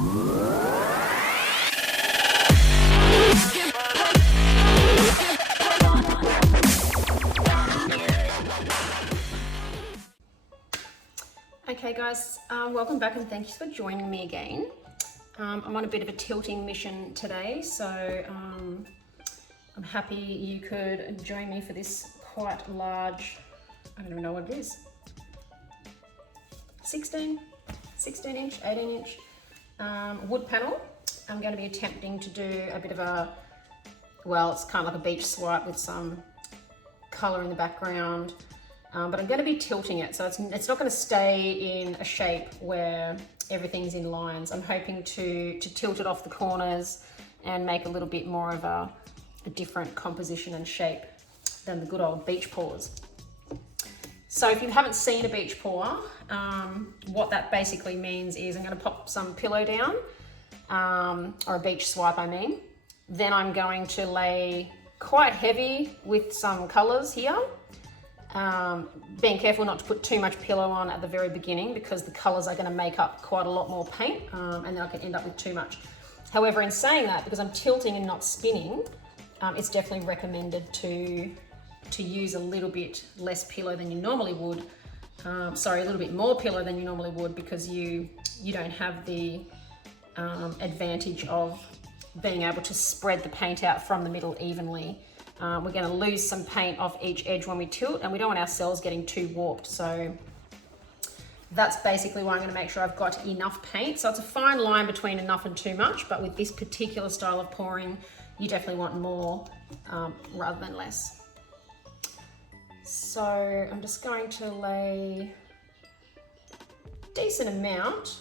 Okay guys, welcome back and thank you for joining me again. I'm on a bit of a tilting mission today, so I'm happy you could join me for this quite large, I don't even know what it is, 16 inch, 18 inch wood panel. I'm going to be attempting to do a bit of a, well, it's kind of like a beach swipe with some colour in the background. But I'm going to be tilting it, so it's not going to stay in a shape where everything's in lines. I'm hoping to tilt it off the corners and make a little bit more of a different composition and shape than the good old beach paws. So if you haven't seen a beach paw, what that basically means is I'm going to pop some pillow down, or a beach swipe I mean. Then I'm going to lay quite heavy with some colours here. Being careful not to put too much pillow on at the very beginning because the colours are going to make up quite a lot more paint, and then I can end up with too much. However, in saying that, because I'm tilting and not spinning, it's definitely recommended to use a little bit less pillow than you normally would. Sorry, a little bit more pillow than you normally would, because you don't have the advantage of being able to spread the paint out from the middle evenly. We're going to lose some paint off each edge when we tilt, and we don't want our cells getting too warped. So that's basically why I'm going to make sure I've got enough paint. So it's a fine line between enough and too much, but with this particular style of pouring, you definitely want more rather than less. So I'm just going to lay a decent amount.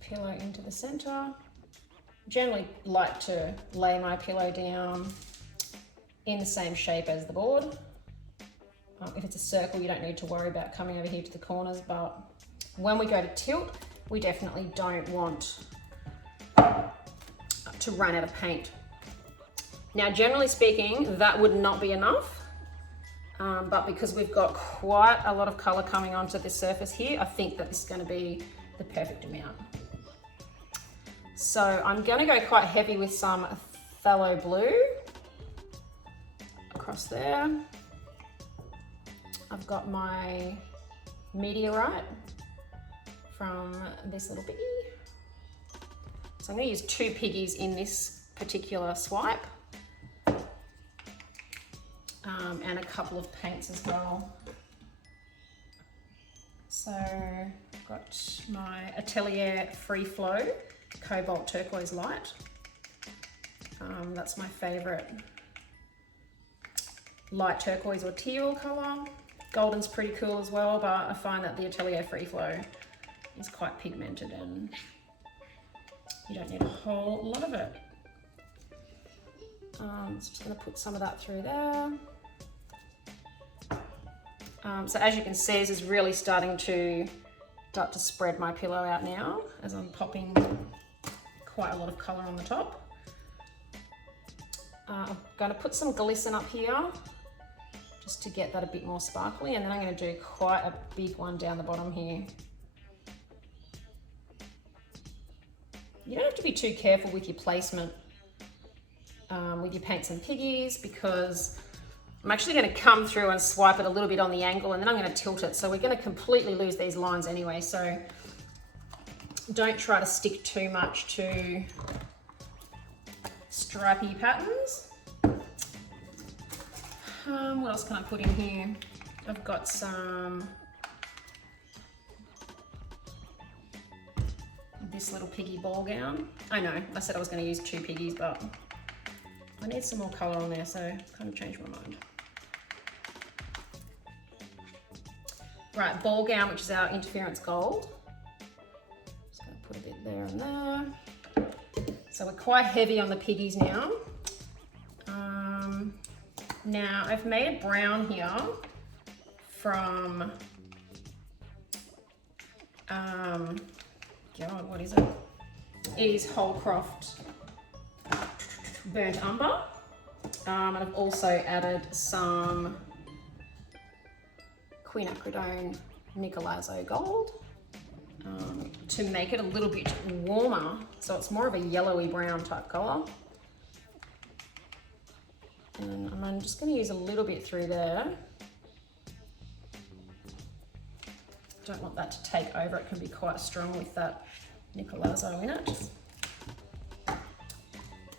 Pillow into the center. Generally like to lay my pillow down in the same shape as the board. If it's a circle, you don't need to worry about coming over here to the corners, but when we go to tilt, we definitely don't want to run out of paint. Now, generally speaking, that would not be enough, but because we've got quite a lot of color coming onto this surface here, I think that this is going to be the perfect amount. So I'm going to go quite heavy with some phthalo blue across there. I've got my meteorite from This Little Piggy. So I'm going to use 2 piggies in this particular swipe, and a couple of paints as well. So I've got my Atelier Free Flow Cobalt Turquoise Light. That's my favorite light turquoise or teal color. Golden's pretty cool as well, but I find that the Atelier Free Flow is quite pigmented and you don't need a whole lot of it. So I'm just going to put some of that through there. So as you can see, this is really starting to start to spread my pillow out now as I'm popping quite a lot of colour on the top. I'm going to put some glisten up here just to get that a bit more sparkly, and then I'm going to do quite a big one down the bottom here. You don't have to be too careful with your placement with your paints and piggies, because I'm actually going to come through and swipe it a little bit on the angle, and then I'm going to tilt it. So we're going to completely lose these lines anyway. So don't try to stick too much to stripy patterns. What else can I put in here? I've got some This Little Piggy Ballgown. I know, I said I was going to use 2 piggies, but I need some more colour on there, so I kind of changed my mind. Right, Ballgown, which is our interference gold. Just going to put a bit there and there. So we're quite heavy on the piggies now. Now I've made a brown here from, God, what is it? It is Holcroft Burnt Umber. And I've also added some quinacridone Nicolazzo Gold to make it a little bit warmer, so it's more of a yellowy brown type colour. And I'm just going to use a little bit through there. Don't want that to take over, it can be quite strong with that Nicolazzo in it.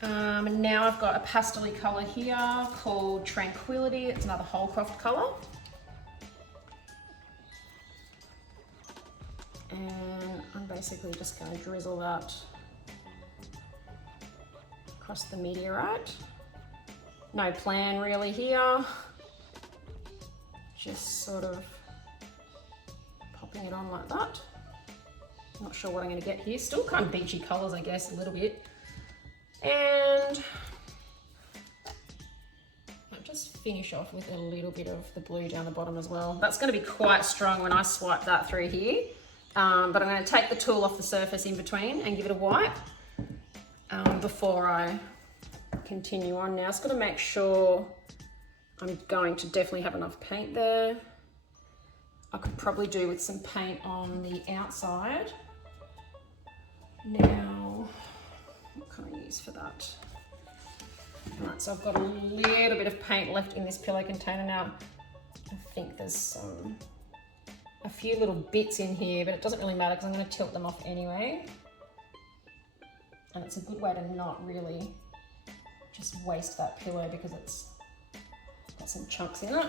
And now I've got a pastel-y colour here called Tranquility. It's another Holcroft colour. And I'm basically just going to drizzle that across the meteorite. No plan really here. Just sort of popping it on like that. Not sure what I'm going to get here. Still kind of beachy colours, I guess, a little bit. And I'll just finish off with a little bit of the blue down the bottom as well. That's going to be quite strong when I swipe that through here. But I'm going to take the tool off the surface in between and give it a wipe before I continue on. Now, just got to make sure I'm going to definitely have enough paint there. I could probably do with some paint on the outside. Now, what can I use for that? Right, so I've got a little bit of paint left in this pillow container now. I think there's a few little bits in here, but it doesn't really matter because I'm going to tilt them off anyway. And it's a good way to not really just waste that pillow because it's got some chunks in it,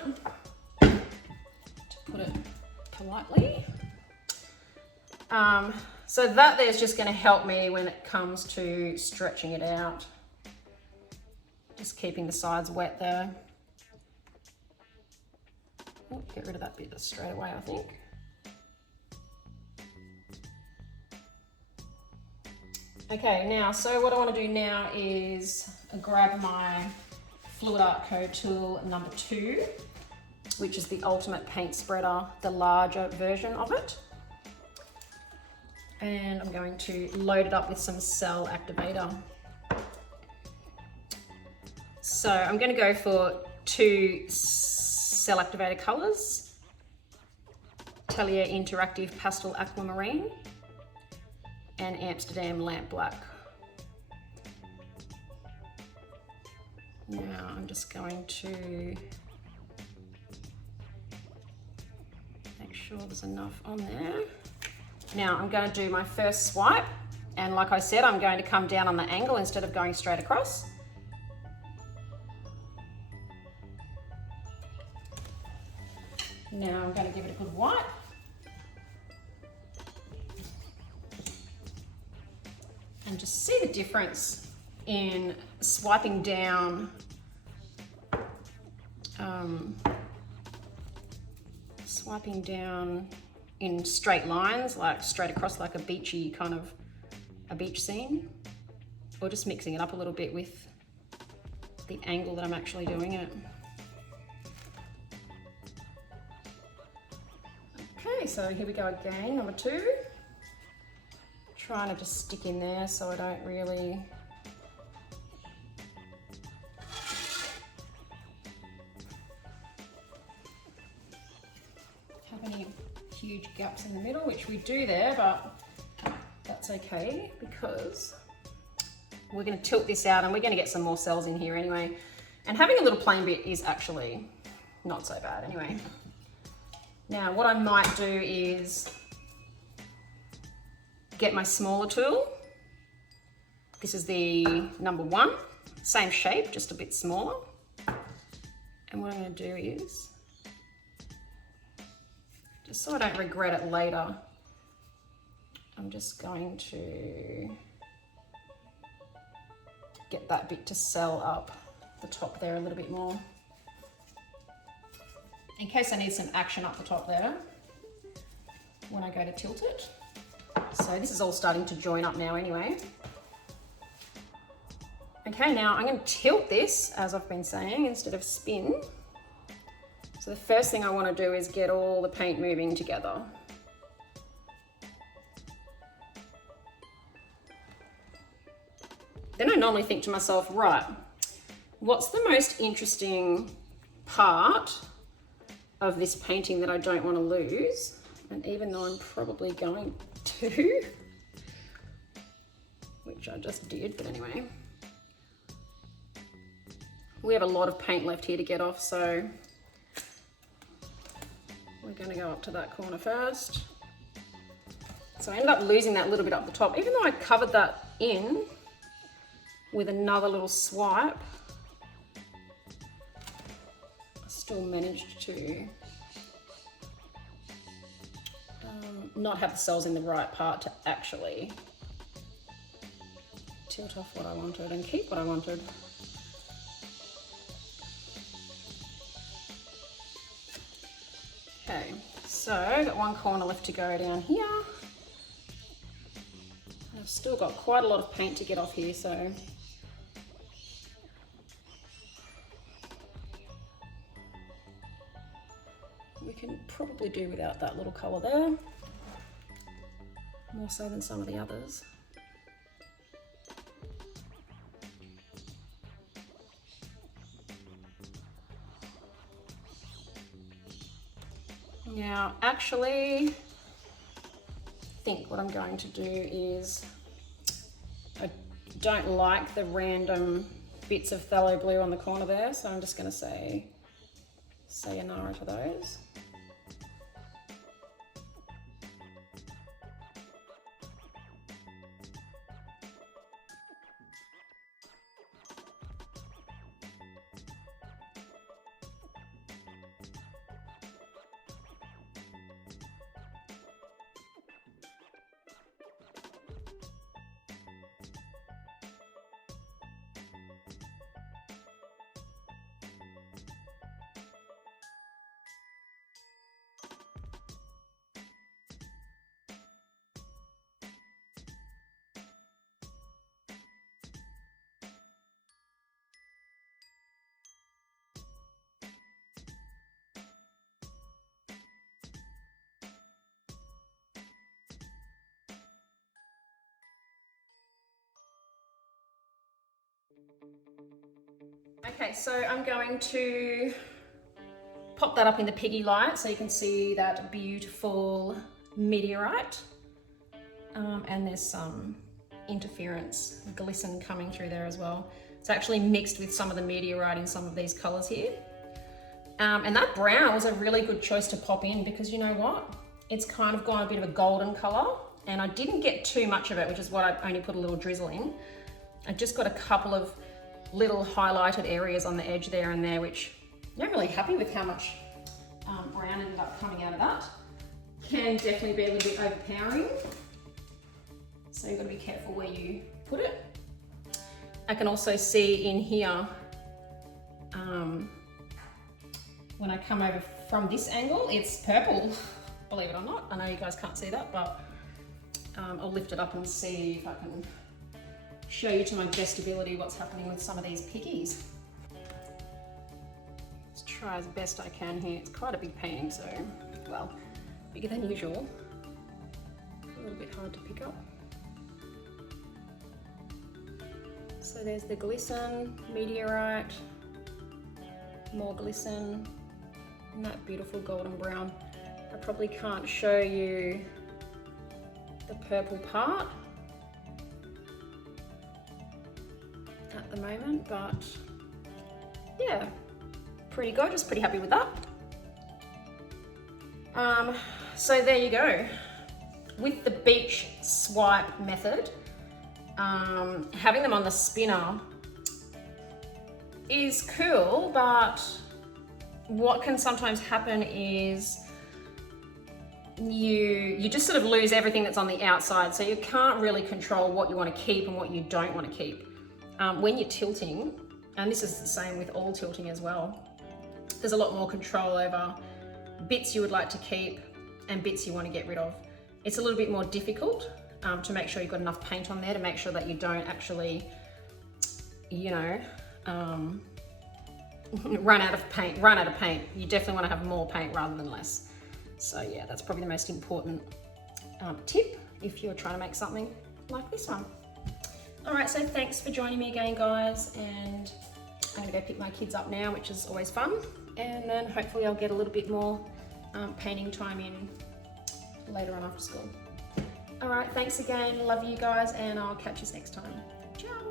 to put it politely. So that there's just going to help me when it comes to stretching it out. Just keeping the sides wet there. Oh, get rid of that bit straight away, I think. Okay, now, so what I want to do now is grab my Fluidartco tool number 2, which is the ultimate paint spreader, the larger version of it. And I'm going to load it up with some cell activator. So I'm going to go for 2 cell activator colours, Atelier Interactive Pastel Aquamarine and Amsterdam Lamp Black. Now I'm just going to make sure there's enough on there. Now I'm going to do my first swipe, and like I said, I'm going to come down on the angle instead of going straight across. Now I'm going to give it a good wipe. And just see the difference in swiping down in straight lines, like straight across, like a beachy kind of a beach scene, or just mixing it up a little bit with the angle that I'm actually doing it. Okay, so here we go again, number 2. Trying to just stick in there so I don't really have any huge gaps in the middle, which we do there, but that's okay because we're going to tilt this out and we're going to get some more cells in here anyway. And having a little plain bit is actually not so bad anyway. Now what I might do is get my smaller tool. This is the number 1, same shape, just a bit smaller. And what I'm going to do is, just so I don't regret it later, I'm just going to get that bit to cell up the top there a little bit more, in case I need some action up the top there when I go to tilt it. So this is all starting to join up now anyway. Okay, now I'm going to tilt this, as I've been saying, instead of spin. So the first thing I want to do is get all the paint moving together. Then I normally think to myself, right, what's the most interesting part of this painting that I don't want to lose. And even though I'm probably going to, which I just did, but anyway. We have a lot of paint left here to get off, so we're going to go up to that corner first. So I ended up losing that little bit up the top. Even though I covered that in with another little swipe, I still managed to not have the cells in the right part to actually tilt off what I wanted and keep what I wanted. Okay, so I've got one corner left to go down here. I've still got quite a lot of paint to get off here, so we can probably do without that little colour there, more so than some of the others. Now, actually, I think what I'm going to do is, I don't like the random bits of phthalo blue on the corner there, so I'm just going to say sayonara to those. Okay, so I'm going to pop that up in the piggy light so you can see that beautiful meteorite. And there's some interference glisten coming through there as well. It's actually mixed with some of the meteorite in some of these colors here. And that brown was a really good choice to pop in because you know what? It's kind of gone a bit of a golden color, and I didn't get too much of it, which is what I only put a little drizzle in. I just got a couple of little highlighted areas on the edge there and there, which I'm not really happy with how much brown ended up coming out of that. Can definitely be a little bit overpowering, so you've got to be careful where you put it. I can also see in here, when I come over from this angle, it's purple, believe it or not. I know you guys can't see that, but I'll lift it up and see if I can show you to my best ability what's happening with some of these piggies. Let's try as best I can here. It's quite a big painting, so, well, bigger than usual. A little bit hard to pick up. So there's the glisten, meteorite, more glisten, and that beautiful golden brown. I probably can't show you the purple part at the moment, but yeah, pretty gorgeous, pretty happy with that. So there you go. With the beach swipe method, having them on the spinner is cool, but what can sometimes happen is you just sort of lose everything that's on the outside, so you can't really control what you want to keep and what you don't want to keep. When you're tilting, and this is the same with all tilting as well, there's a lot more control over bits you would like to keep and bits you want to get rid of. It's a little bit more difficult to make sure you've got enough paint on there to make sure that you don't actually, you know, run out of paint. You definitely want to have more paint rather than less. So yeah, that's probably the most important tip if you're trying to make something like this one. All right, so thanks for joining me again, guys, and I'm gonna go pick my kids up now, which is always fun. and then hopefully I'll get a little bit more painting time in later on after school. All right, thanks again, love you guys, and I'll catch you next time. Ciao.